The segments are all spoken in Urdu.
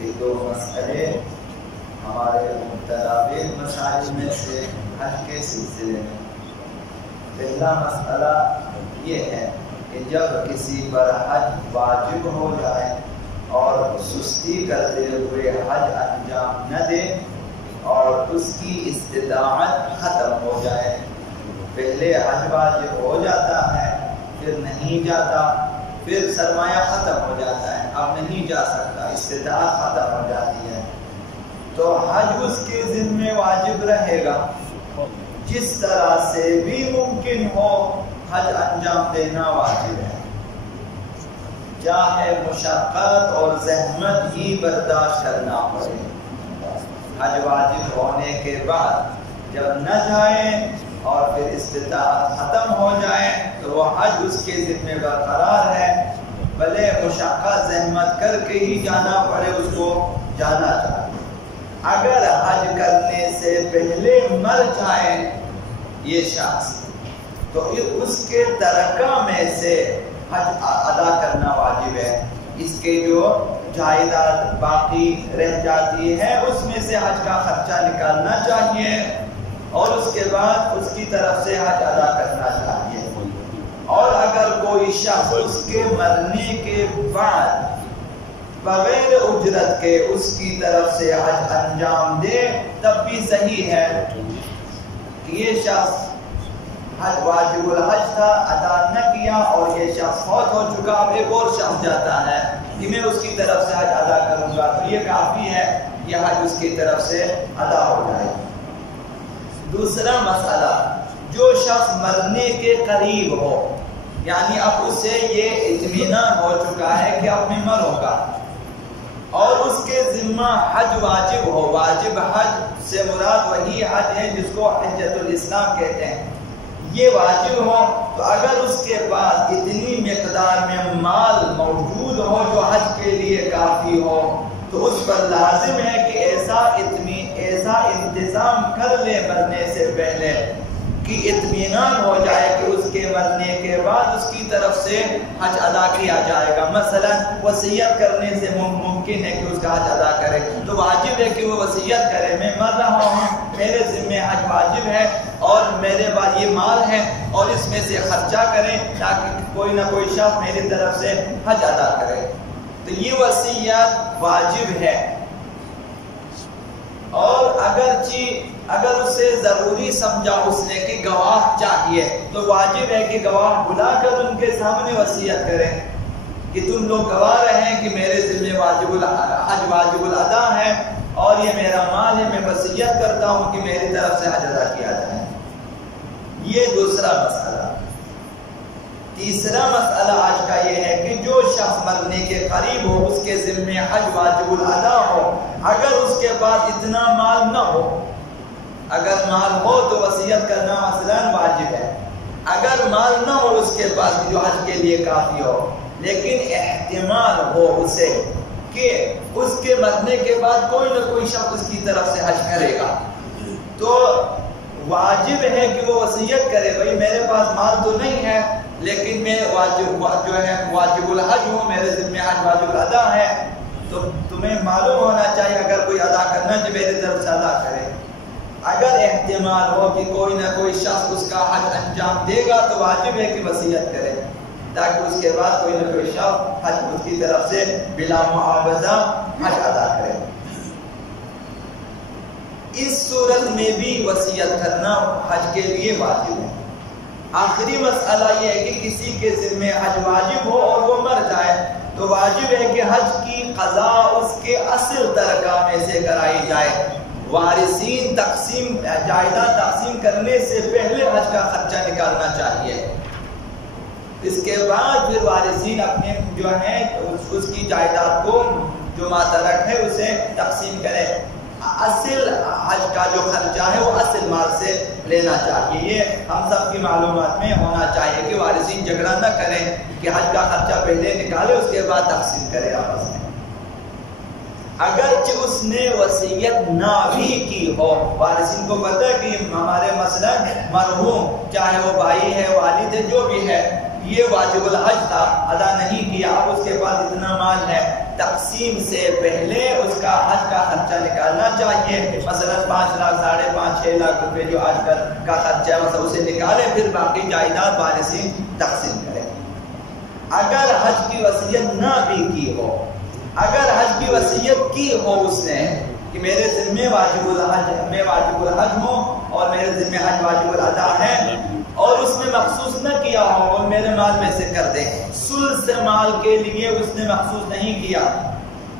کہ دو مسئلے ہمارے مترابط مسائل میں سے حج کے سلسلے میں۔ پہلا مسئلہ یہ ہے کہ جب کسی پر حج واجب ہو جائے اور سستی کرتے ہوئے حج انجام نہ دے اور اس کی استطاعت ختم ہو جائے، پہلے حج واجب ہو جاتا ہے پھر نہیں جاتا، پھر سرمایہ ختم ہو جاتا ہے، اب نہیں جا سکتا، استطاعت ختم ہو جاتی ہے، تو حج اس کے ذمہ واجب رہے گا۔ جس طرح سے بھی ممکن ہو حج انجام دینا واجب ہے، چاہے مشقت اور زحمت ہی برداشت کرنا پڑے۔ حج واجب ہونے کے بعد جب نہ جائیں اور پھر استطاعت ختم ہو جائے تو وہ حج اس کے ذمہ برقرار ہے، بھلے مشقت زحمت کر کے ہی جانا پڑے، اس کو جانا چاہیے۔ اگر حج کرنے سے پہلے مر جائے یہ شخص تو اس کے ترکہ میں سے حج ادا کرنا واجب ہے، اس کے جو جائیداد باقی رہ جاتی ہے اس میں سے حج کا خرچہ نکالنا چاہیے اور اس کے بعد اس کی طرف سے حج ادا کرنا چاہیے۔ اور اگر کوئی شخص اس کے مرنے کے بعد بغیر اجرت کے اس کی طرف سے حج انجام دے تب بھی صحیح ہے کہ یہ شخص حج واجب الحج تھا، ادا نہ کیا اور یہ شخص فوت ہو چکا، اب ایک اور شخص جاتا ہے کہ میں اس کی طرف سے حج ادا کروں گا، تو یہ کافی ہے، یہ حج اس کی طرف سے ادا ہو جائے۔ دوسرا مسئلہ، جو شخص مرنے کے قریب ہو، یعنی اب اسے یہ اطمینان ہو چکا ہے کہ اب میں مروں گا اور اس کے ذمہ حج واجب ہو، واجب حج سے مراد وہی حج ہے جس کو حجۃ الاسلام کہتے ہیں، یہ واجب ہو، تو اگر اس کے پاس اتنی مقدار میں مال موجود ہو جو حج کے لیے کافی ہو تو اس پر لازم ہے کہ ایسا انتظام کر لے مرنے سے پہلے کہ اطمینان ہو جائے کہ اس کے مرنے کے بعد اس کی طرف سے حج ادا کیا جائے گا۔ مثلا وصیت کرنے سے ممکن ہے کہ اس کا حج ادا کرے، تو واجب ہے کہ وہ وصیت کرے، میں مر رہا ہوں، میرے ذمہ حج واجب ہے اور میرے بعد یہ مال ہے اور اس میں سے خرچہ کریں تاکہ کوئی نہ کوئی شخص میری طرف سے حج ادا کرے، تو یہ وصیت واجب ہے۔ اور اگر اسے ضروری سمجھا اس نے کہ گواہ چاہیے تو واجب ہے کہ گواہ بلا کر ان کے سامنے وصیت کریں کہ تم لوگ گواہ رہیں کہ میرے ذمہ حج واجب الادا ہے اور یہ میرا مال ہے، میں وصیت کرتا ہوں کہ میری طرف سے حج ادا کیا جائے۔ یہ دوسرا مسئلہ۔ تیسرا مسئلہ آج کا یہ ہے کہ جو شخص مرنے کے قریب ہو اس کے ذمہ حج واجب الادا ہو، اگر اس کے پاس اتنا مال نہ ہو، اگر مال ہو تو وصیت کرنا مثلا واجب ہے، اگر مال نہ ہو اس کے پاس جو حج کے لیے کافی ہو، لیکن احتمال ہو اسے کہ اس کے مرنے کے بعد کوئی نہ کوئی شخص اس کی طرف سے حج کرے گا، تو واجب ہے کہ وہ وصیت کرے، بھائی میرے پاس مال تو نہیں ہے لیکن میں واجب الحج ہوں، میرے ذمہ حج واجب ادا ہے، تو تمہیں معلوم ہونا چاہیے اگر کوئی ادا کرنا جو میری طرف سے ادا کرے۔ اگر احتمال ہو کہ کوئی نہ کوئی شخص اس کا حج انجام دے گا تو واجب ہے کہ وصیت کرے تاکہ اس کے بعد کوئی نہ کوئی شخص حج اس کی طرف سے بلا معاوضہ حج ادا کرے۔ اس صورت میں بھی وصیت کرنا حج کے لیے واجب ہے۔ آخری مسئلہ یہ ہے کہ کسی کے ذمہ حج واجب ہو اور وہ مر جائے تو واجب ہے کہ حج کی قضا اس کے اصل ترکہ میں سے کرائی جائے۔ وارثین جائیداد تقسیم کرنے سے پہلے حج کا خرچہ نکالنا چاہیے، اس کے بعد پھر وارثین اپنے جو ہے اس کی جائیداد کو جو ماترک ہے اسے تقسیم کرے۔ اصل حج کا جو خرچہ ہے وہ اصل مال سے لینا چاہیے، یہ ہم سب کی معلومات میں ہونا چاہیے کہ وارثین جھگڑا نہ کریں کہ حج کا خرچہ پہلے نکالے اس کے بعد تقسیم کرے آپس میں۔ اگرچہ اس نے وصیت نہ بھی کی ہو، وارثین کو پتہ ہے کہ ہمارے مثلا مرحوم چاہے وہ بھائی ہے والد ہے جو بھی ہے یہ واجب الحج تھا ادا نہیں کیا، اب اس کے پاس اتنا مال ہے، تقسیم سے پہلے اس کا خرچہ نکالنا چاہیے. مثلا 5 لاکھ 5.5 6 لاکھ روپے جو آج کل کا خرچہ ہے مثلا اسے نکالے, پھر باقی جائیداد وارثین تقسیم کریں. اگر حج کی وصیت نہ بھی کی ہو, اگر حج کی وصیت کی ہو اس نے کہ میرے ذمے واجب الحج, میں واجب الحج ہوں اور میرے ذمے حج واجب الادا ہے, اور اس نے مخصوص نہ کیا ہو اور میرے مال میں سے کر دے, ثلث مال کے لیے اس نے مخصوص نہیں کیا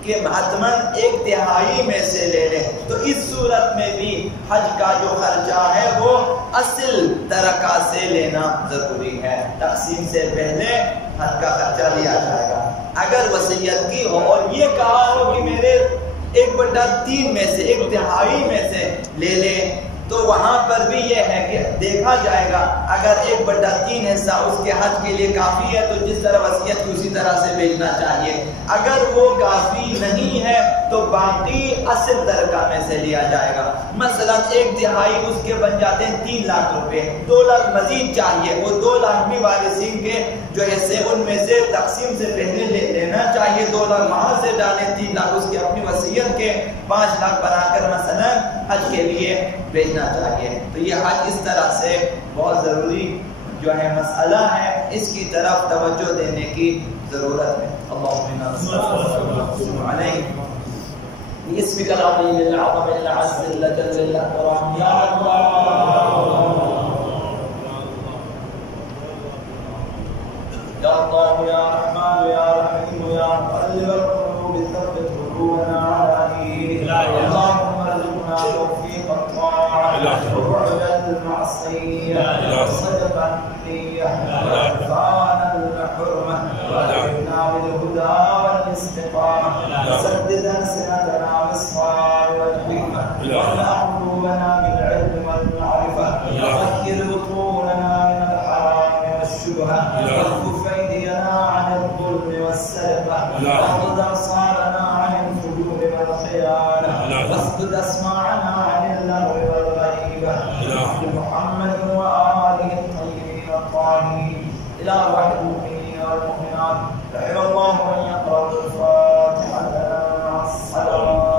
کہ حتماً 1/3 میں سے لے لے, تو اس صورت میں بھی حج کا جو خرچہ ہے وہ اصل ترکہ سے لینا ضروری ہے. تقسیم سے پہلے حج کا خرچہ لیا جائے گا. اگر وصیت کی ہو اور یہ کہا ہو کہ میرے 1/3 میں سے 1/3 میں سے لے لے, تو وہاں پر بھی یہ ہے کہ دیکھا جائے گا اگر 1/3 حصہ اس کے حج کے لیے کافی ہے تو جس طرح وصیت کی اسی طرح سے بھیجنا چاہیے. اگر وہ کافی نہیں ہے تو باقی اصل ترکہ میں سے لیا جائے گا. مثلا 1/3 اس کے بن جاتے ہیں 3 لاکھ روپے, 2 لاکھ مزید چاہیے, وہ 2 لاکھ بھی وارثین کے جو حصے ان میں سے تقسیم سے پہلے لے لینا چاہیے. 2 لاکھ وہاں سے ڈالیں, 3 لاکھ اس کی اپنی وصیت کے, 5 لاکھ بنا کر مثلا حج کے لیے بھیجنا چاہیے. تو یہ حج اس طرح سے بہت ضروری جو ہے مسئلہ ہے, اس کی طرف توجہ دینے کی ضرورت ہے. اللهم صل علیہ باسمک العظیم العظم العز الجل الاکرم یا اللہ یا اللہ یا رحمان یا رحیم یا مقلب القلوب ثبت قلوبنا علی دینک. اللهم ارزقنا توفیق الطاعة وبعد المعصية وصدق النية وعفانا الحرمة وأكرمنا بالهدى والاستقامة وسدد ألسنتنا بالصواب والحكمة واملأ قلوبنا بالعلم والمعرفة وطهر بطوننا من الحرام والشبهة واكف أيدينا عن الظلم والسرقة واغض أبصارنا عن الفجور والخيانة واسدد أسماعنا عن اللغو والغيبة محمد وآله الطيبين الطاهرين. إلى أرواح المؤمنين والمؤمنات رحم الله من يقرأ الفاتحة مع الصلوات.